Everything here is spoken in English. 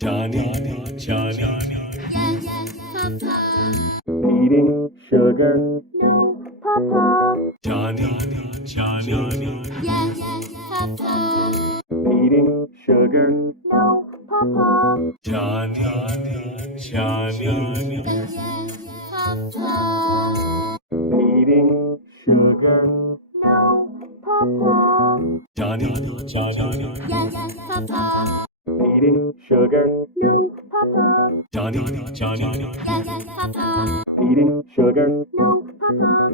Johnny, Johnny, Yes, Papa. eating sugar. No, Papa. Johnny, Johnny, Yes, Papa. eating sugar. No, Papa. Johnny, Johnny, Yes, Papa. eating sugar. No, Papa. Johnny, Johnny, Yes, Papa. eating sugar. No, Papa. Johnny, Johnny, Yes, Papa. eating sugar. No, Papa.